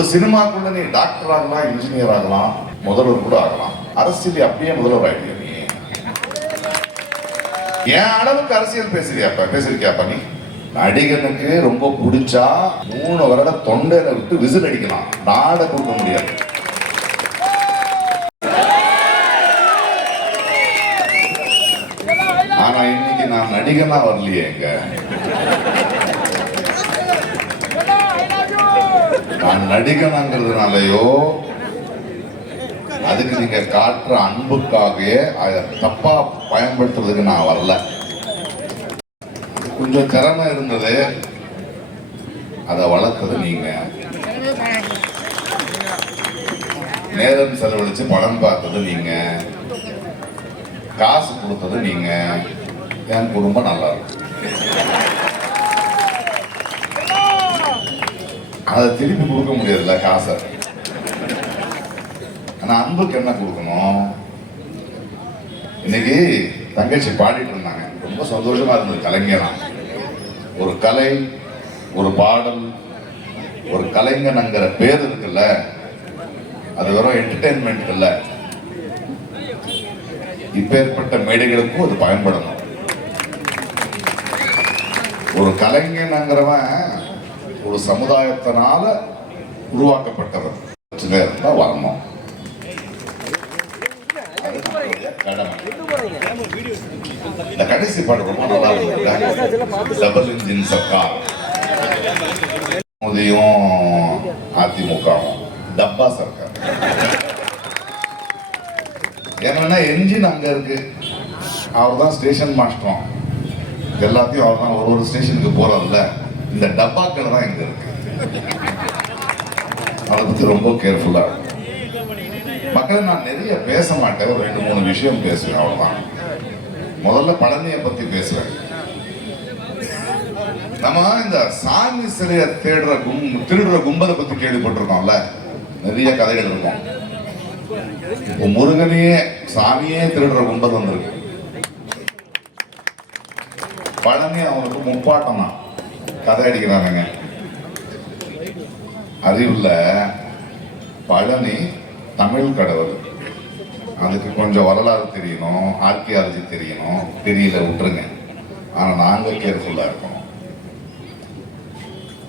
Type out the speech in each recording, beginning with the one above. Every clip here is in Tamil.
ஒரு சினிமாக்குள்ள நீ டாக்டர் ஆகலாம், இன்ஜினியர் ஆகலாம், முதல்வர் கூட ஆகலாம். அரசியல் அப்படியே முதல்வர் ஆகிட்டியா நீ? என் அளவுக்கு அரசியல் பேசிருக்கியாப்பா நீ? நடிகனுக்கு ரொம்ப பிடிச்சா 3 வருடம் தொண்டையில விட்டு விசில் அடிக்கலாம், நாட கொடுக்க முடியாது. ஆனா இன்னைக்கு நான் நடிகனா வரலையே. நான் நடிகனாங்கிறதுனாலயோ அதுக்கு நீங்க காட்டுற அன்புக்காகவே அதை தப்பா பயன்படுத்துறதுக்கு நான் வரல. கொஞ்சம் திறமை இருந்தது, அதை வளர்த்தது நீங்க. நேரம் செலவழிச்சு படம் பார்த்தது நீங்க, காசு கொடுத்தது நீங்க. என் குடும்பம் நல்லா இருக்கு. அதை திருப்பி கொடுக்க முடியாதுல்ல காசை. ஆனா அன்புக்கு என்ன கொடுக்கணும்? இன்னைக்கு தங்கச்சி பாடிட்டு இருந்தாங்க, ரொம்ப சந்தோஷமா இருந்தது. கலைஞனா ஒரு கலை, ஒரு பாடல், ஒரு கலைஞனுங்கிற பேர் இருக்குல்ல, அது வெறும் என்டர்டெயின்மெண்ட் இல்ல. இப்பேற்பட்ட மேடைகளுக்கும் அது பயன்படணும். ஒரு கலைஞனுங்கிறவன் ஒரு சமுதாயத்தினால உருவாக்கப்பட்டவர் இருந்தா வரணும். இந்த கடைசி பாட்டு ரொம்ப நல்லா இருக்கு. டபுள் இன்ஜின் சர்க்கார், மோதியும் அதிமுகவும் டப்பா சர்க்கார். ஏன்னா என்ஜின் அங்க இருக்கு, அவர் தான் ஸ்டேஷன் மாஸ்டரும், எல்லாத்தையும் அவர் தான் ஒரு ஸ்டேஷனுக்கு போறதில்ல. இந்த டப்பாக்கள் தான் இங்க இருக்கு. அதை பத்தி ரொம்ப கேர்ஃபுல்லா இருக்கும். மக்கள் நான் நிறைய பேச மாட்டேன், ஒரு 2-3 விஷயம் பேசுவேன், அவ்வளவுதான். முதல்ல பழனியை பத்தி பேசுவேன். நம்ம இந்த சாமி சிலைய திருடுற கும்பலை பத்தி கேள்விப்பட்டிருக்கோம்ல, நிறைய கதைகள் இருக்கும். இப்போ முருகனையே சாமியே திருடுற கும்பல் வந்திருக்கு. பழனி அவனுக்கு முப்பாட்டம் தான் கதை அடிக்கிறானுங்க. அறிவுல பழனி தமிழ் கடவுள், அதுக்கு கொஞ்சம் வரலாறு தெரியணும், ஆர்கியாலஜி தெரியணும். தெரியல விட்டுருங்க, ஆனா நாங்க கேர்ஃபுல்லா இருக்கணும்.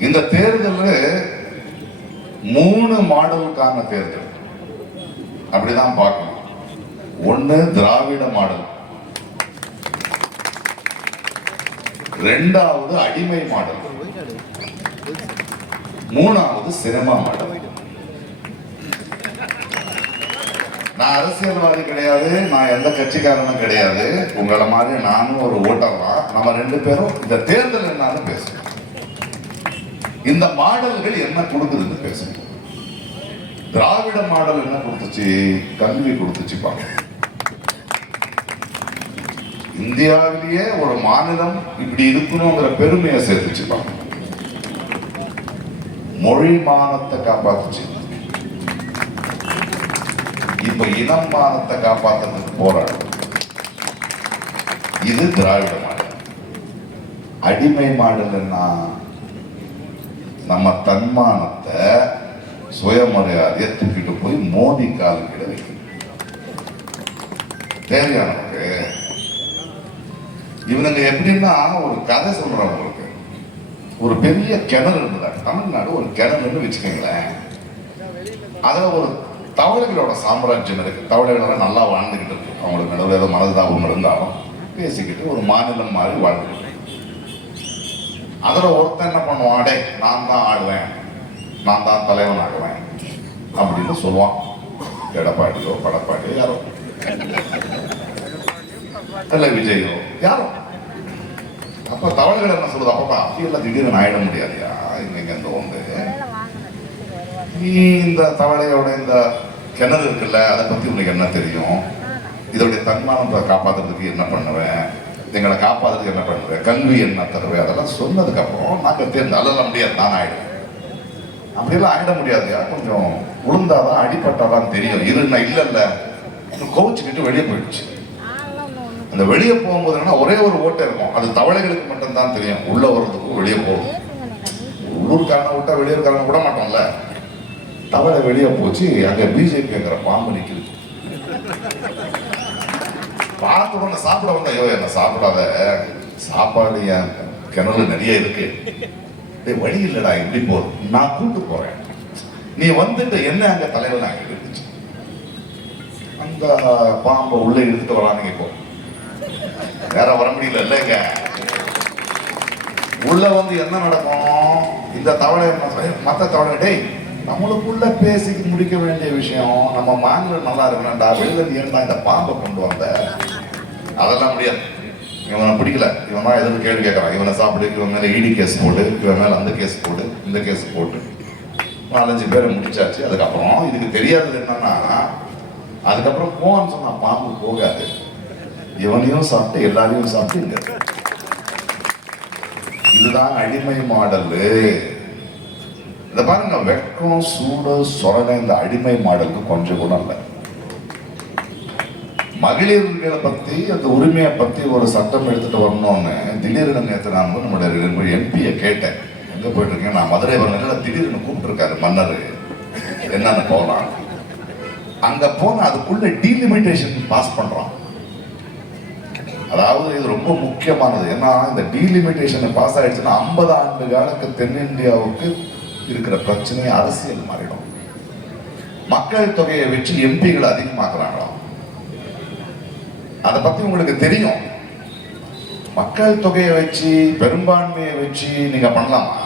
இந்த தேர்தல் 3 மாடலுக்கான தேர்தல், அப்படிதான் பார்க்கணும். 1 திராவிட மாடல், 2வது அடிமை மாடல், 3வது சினிமா மாடல். நான் அரசியல்வாதி கிடையாது, நான் எந்த கட்சிக்காரனும் கிடையாது. உங்களை மாதிரி நானும் ஒரு ஓட்டர் தான். நம்ம 2 பேரும் இந்த தேர்தல் என்னன்னு பேசணும். இந்த மாடல்கள் என்ன கொடுக்குதுன்னு பேசணும். திராவிட மாடல் என்ன கொடுத்துச்சு? கல்வி கொடுத்துச்சு. இந்தியாவிலேயே ஒரு மாநிலம் இப்படி இருக்கணுங்கிற பெருமையை சேர்த்துச்சு. மொழி மானத்தை காப்பாத்துச்சு. இப்ப இனம் மானத்தை காப்பாத்துறதுக்கு போராடும். இது திராவிட மாடல். அடிமை மாடல்னா நம்ம தன்மானத்தை, சுயமரியாதையை தூக்கிட்டு போய் மோதி கால் கிட வைக்கும். தேவையா நமக்கு? இவனுங்க எப்படின்னா ஒரு கதை சொல்றவங்களுக்கு, ஒரு பெரிய கிணறு இருந்தது தமிழ்நாடு, ஒரு கிணறுன்னு வச்சுக்கோங்களேன். அதுல ஒரு தவளைகளோட சாம்ராஜ்யம் இருக்கு. தவளைகளோட நல்லா வாழ்ந்துகிட்டு இருக்கு. அவங்களுக்கு நடுவில் ஏதோ மனதாபம் இருந்தாலும் பேசிக்கிட்டு ஒரு மாநிலம் மாதிரி வாழ்ந்துட்டு. அதுல ஒருத்தன் என்ன பண்ணுவான், அடே நான் தான் ஆடுவேன், நான் தான் தலைவன் ஆகுவேன் அப்படின்னு சொல்லுவான். எடப்பாடியோ படப்பாடியோ யாரோ, இல்ல விஜயோ யாரோ. அப்ப தவளைகள் என்ன சொல்லுது, அப்பப்பா அப்படியெல்லாம் திடீர்னு ஆயிட முடியாதுயா, இங்க வந்து நீ இந்த தவளையோட இந்த கிணறு இருக்குல்ல, அதை பத்தி உனக்கு என்ன தெரியும்? இதோடைய தன்மானத்தை காப்பாற்றுறதுக்கு என்ன பண்ணுவேன், எங்களை காப்பாற்றுறதுக்கு என்ன பண்ணுவேன், கல்வி என்ன தருவேன், அதெல்லாம் சொன்னதுக்கு அப்புறம் நாங்கள் தேர்ந்து அல்ல முடியாது, நான் ஆயிடுவேன். அப்படியெல்லாம் ஆயிட முடியாதுயா, கொஞ்சம் உளுந்தாதான் அடிப்பட்டாதான் தெரியும். இல்ல இல்ல கோவிச்சுக்கிட்டு வெளியே போயிடுச்சு. அந்த வெளியே போகும்போது என்னன்னா ஒரே ஒரு ஓட்டை இருக்கும், அது தவளைகளுக்கு மட்டும்தான் தெரியும். உள்ள வர்றதுக்கும் வெளியே போகும். உள்ளூர்காரனை விட்டா வெளியூர்காரனை விட மாட்டோம்ல. தவளை வெளியே போச்சு, அங்க பிஜேபிங்கிற பாம்பு நிக்குது. பார்த்து உடனே சாப்பிட வந்த, ஐயோ என்ன சாப்பிடாத, சாப்பாடு என் கிணறு நிறைய இருக்கு, வழி இல்லடா, எப்படி போதும், நான் கூட்டு போறேன், நீ வந்துட்டு என்ன அங்க தலைவர் நாங்க இருந்துச்சு. அந்த பாம்பை உள்ள எடுத்துட்டு வரானுங்க. இப்போ வேற வர முடியல இல்லைங்க. உள்ள வந்து என்ன நடக்கும், இந்த தவளை மற்ற தவளை, டேய் நம்மளுக்குள்ள பேசி முடிக்க வேண்டிய விஷயம், நம்ம மாநிலம் நல்லா இருக்கணும்டா, வெளியில ஏன்டா இந்த பாம்பை கொண்டு வந்த, அதெல்லாம் முடியாது, இவனை பிடிக்கல, இவன் தான் எதுவும் கேள்வி கேட்கறான், இவனை சாப்பிடு, இவன் மேல இடி கேஸ் போடு, இவன் மேல அந்த கேஸ் போடு, இந்த கேஸ் போட்டு 4-5 பேரை முடிச்சாச்சு. அதுக்கப்புறம் இதுக்கு தெரியாதது என்னன்னா, அதுக்கப்புறம் போன்னு சொன்னா பாம்பு போகாது, இவனையும் சாப்பிட்டு எல்லாரையும் சாப்பிட்டு. இதுதான் அடிமை மாடல். இத பாருங்க, வெக்கம் சூடு சொரணை இந்த அடிமை மாடலுக்கு கொஞ்சம் கூட இல்லை. மகளிர்களை பத்தி அந்த உரிமையை பத்தி ஒரு சட்டம் எடுத்துட்டு வரணும்னு திடீர்னு நேற்று நான் நம்மளுடைய எம்பியை கேட்டேன், எங்க போயிட்டு இருக்கேன், நான் மதுரை வரணும், திடீர்னு கூப்பிட்டு இருக்காரு மன்னர், என்னன்னு போகலாம். அங்க போன அதுக்குள்ள டீலிமிட்டேஷன் பாஸ் பண்றான். அதாவது இது ரொம்ப முக்கியமானது. ஏன்னா இந்த டீலிமிட்டேஷன் பாஸ் ஆயிடுச்சுன்னா 50 ஆண்டு காலக்கு தென்னிந்தியாவுக்கு இருக்கிற பிரச்சனை அரசியல் மாறிடும். மக்கள் தொகையை வச்சு எம்பிகள் அதிகமாக்குறாங்களாம். அதை பத்தி உங்களுக்கு தெரியும். மக்கள் தொகையை வச்சு பெரும்பான்மையை வச்சு நீங்க பண்ணலாமா?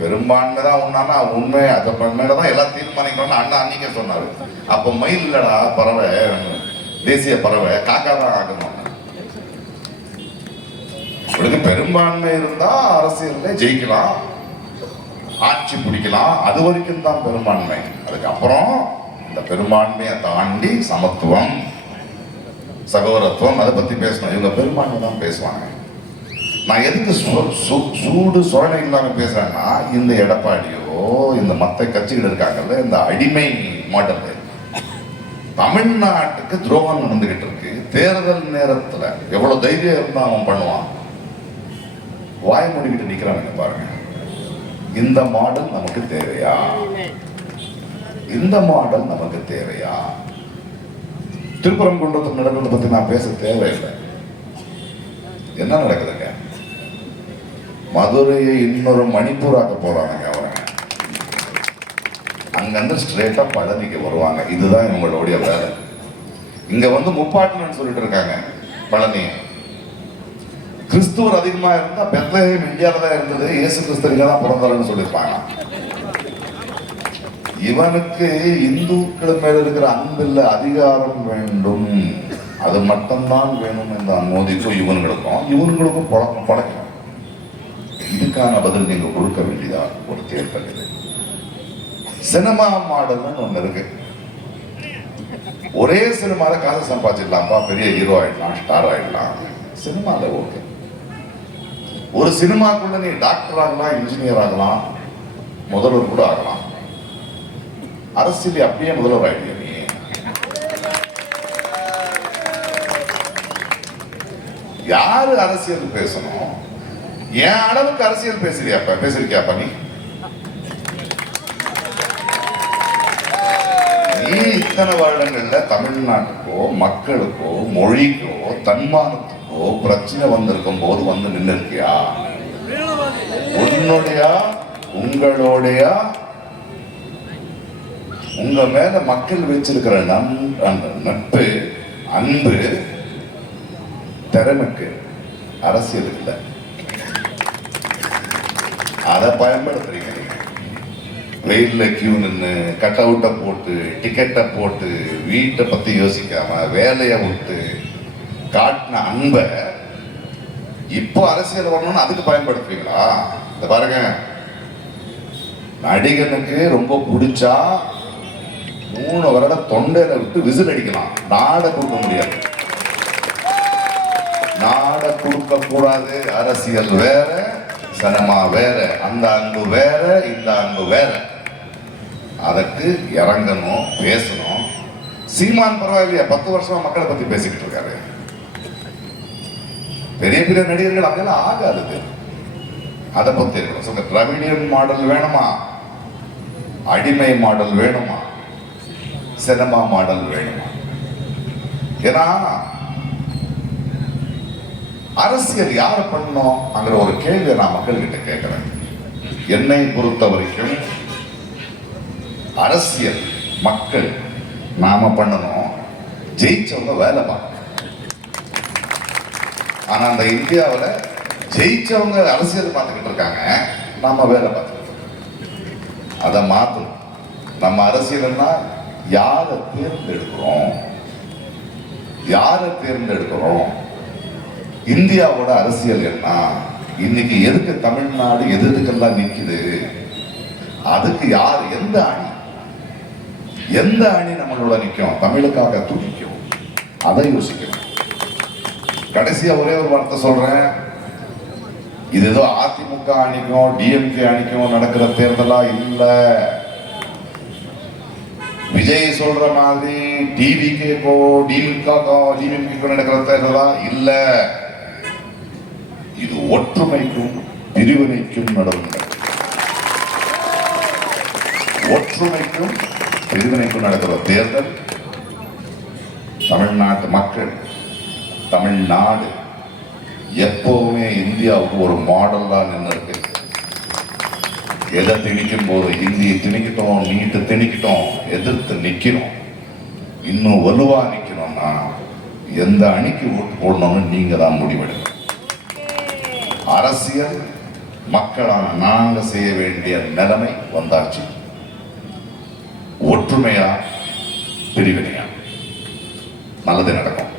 பெரும்பான்மை தான் உண்ணானா உண்மை, அதை மேலதான் எல்லாம் தீர்மானிக்கணும்னு அண்ணா அன்னைக்கே சொன்னாரு. அப்ப மயில் இல்லடா பறவை, தேசிய பறவை, காக்கா தான் ஆகணும். உங்களுக்கு பெரும்பான்மை இருந்தா அரசியல்ல ஜெயிக்கலாம், ஆட்சி பிடிக்கலாம், அது வரைக்கும் தான் பெரும்பான்மை. அதுக்கப்புறம் இந்த பெரும்பான்மையை தாண்டி சமத்துவம், சகோதரத்துவம், அதை பத்தி பேசணும். இவங்க பெரும்பான்மை தான் பேசுவாங்க. நான் எதுக்கு சூடு சொரணை இல்லாம பேசுறேன்னா, இந்த எடப்பாடியோ இந்த மற்ற கட்சிகள் இருக்காங்கல்ல, இந்த அடிமை மாடல் தமிழ்நாட்டுக்கு துரோகம் நடந்துகிட்டு இருக்கு. தேர்தல் நேரத்துல எவ்வளவு தைரியம் இருந்தா அவன் பண்ணுவான், வாய் மூடிக்கிட்டு நிக்கிறானுங்க பாருங்க. இந்த மாடல் நமக்கு தேவையா? இந்த மாடல் நமக்கு தேவையா? திருப்பரங்குன்றத்தில் நடக்கிறத பத்தி நான் பேச தேவையில்லை. என்ன நடக்குதுங்க? மதுரையை இன்னொரு மணிப்பூராக்க போறாங்க. அவங்க அங்கிருந்து ஸ்ட்ரெயிட்டா பழனிக்கு வருவாங்க. இதுதான் இவங்களுடைய வேலை. இங்க வந்து முப்பாட்டுன்னு சொல்லிட்டு இருக்காங்க. பழனி கிறிஸ்துவர் அதிகமா இருந்தா பெத்லஹேம் இந்தியாவில தான் இருந்தது, இயேசு கிறிஸ்து இங்க தான் பிறந்தாருன்னு சொல்லியிருப்பாங்க. இவனுக்கு இந்துக்கள் மேல இருக்கிற அன்பில் அதிகாரம் வேண்டும், அது மட்டும்தான் வேணும் என்ற மோதிக்கும் இவனுங்களுக்கும் பழக்கம். இதுக்கான பதில் நீங்க கொடுக்க வேண்டியதா ஒரு தேர்தல். இது சினிமா மாடல்னு ஒண்ணு இருக்கு. ஒரே சினிமால காசு சம்பாதிச்சிடலாம்ப்பா, பெரிய ஹீரோ ஆயிடலாம், ஸ்டார் ஆயிடலாம். சினிமால ஓகே. ஒரு சினிமாக்குள்ள நீ டாக்டர் ஆகலாம், இன்ஜினியர் ஆகலாம், முதல்வர் கூட ஆகலாம். அரசியல் அப்படியே முதல்வர் ஆயிடுங்க. நீ யாரு அரசியல் பேசணும்? என் அளவுக்கு அரசியல் பேசுறியாப்பா நீ? நீ இத்தனை வருடங்கள்ல தமிழ்நாட்டுக்கோ மக்களுக்கோ மொழிக்கோ தன்மானத்துக்கோ பிரச்சனை வந்திருக்கும் போது வந்து நின்று இருக்கியா? உங்களுடைய உங்க மேல மக்கள் வச்சிருக்கிற நட்பு, அன்பு, திறமைக்கு அரசியல் இல்லை. அதை பயன்படுத்துறீங்க. வெயில்ல கியூ நின்று கட் அவுட்டை போட்டு டிக்கெட்டை போட்டு வீட்டை பத்தி யோசிக்காம வேலையை விட்டு காட்டின அன்பை இப்போ அரசியல் வரணும்னு அதுக்கு பயன்படுத்துவீங்களா? இந்த பாருங்க, நடிகனுக்கு ரொம்ப பிடிச்சா 3 வருடம் தொண்டையில விட்டு விசில் அடிக்கலாம், நாட கொடுக்க முடியாது. நாட கொடுக்க கூடாது. அரசியல் வேற, சினிமா வேற, அந்த அன்பு வேற, இந்த அன்பு வேற. அதற்கு இறங்கணும், பேசணும். சீமான் பரவாயில்லையா, 10 வருஷமா மக்களை பத்தி பேசிக்கிட்டு இருக்காரு. பெரிய பெரிய நடிகர்கள் அப்படியெல்லாம் ஆகாது. அதை பத்தி இருக்கணும். திராவிடியன் மாடல் வேணுமா? அடிமை மாடல் வேணுமா, சினிமா மாடல் வேணுமா? ஏன்னா அரசியல் யாரை பண்ணணும் அங்கிற ஒரு கேள்வியை நான் மக்கள் கிட்ட கேட்கிறேன். என்னை பொறுத்த வரைக்கும் அரசியல் மக்கள் நாம பண்ணணும், ஜெயிச்சவங்க வேலை பார்க்கணும். ஆனா அந்த இந்தியாவில் ஜெயிச்சவங்க அரசியல் பார்த்துக்கிட்டு இருக்காங்க, நாம வேலை பார்த்துக்கிட்டு இருக்கோம். அதை மாற்றணும். நம்ம அரசியல்னா யாரை தேர்ந்தெடுக்கிறோம், யாரை தேர்ந்தெடுக்கிறோம். இந்தியாவோட அரசியல் என்ன, இன்னைக்கு எதுக்கு தமிழ்நாடு எதுக்கெல்லாம் நிக்குது, அதுக்கு யார், எந்த அணி நம்மளோட நிற்கும், தமிழுக்காக துடிக்கும், அதை யோசிக்கணும். கடைசியா ஒரே ஒரு வார்த்தை சொல்றேன், இது ஏதோ அதிமுக அணிக்கும் டிஎம்கே அணிக்கும் நடக்கிற தேர்தலா இல்ல. விஜய் சொல்ற மாதிரி டிவிகேக்கோ டிஎம்கேக்கோ நடக்கிற தேர்தலா இல்ல. இது ஒற்றுமைக்கும் பிரிவினைக்கும் நடந்த, ஒற்றுமைக்கும் பிரிவினைக்கும் நடக்கிற தேர்தல். தமிழ்நாட்டு மக்கள், தமிழ்நாடு எப்பவுமே இந்தியாவுக்கு ஒரு மாடல் தான் நின்று இருக்கு. எதை திணிக்கும் போது இந்தியை திணிக்கிட்டோம், நீட்டு திணிக்கிட்டோம், எதிர்த்து நிக்கணும். இன்னும் வலுவா நிக்கணும்னா எந்த அணிக்கு ஓட்டு போடணும்னு நீங்க தான் முடிவெடுக்கணும். அரசியல் மக்களான நாங்க செய்ய வேண்டிய நிலைமை வந்தாச்சு. ஒற்றுமையா பிரிவினையா நல்லது நடக்கும்.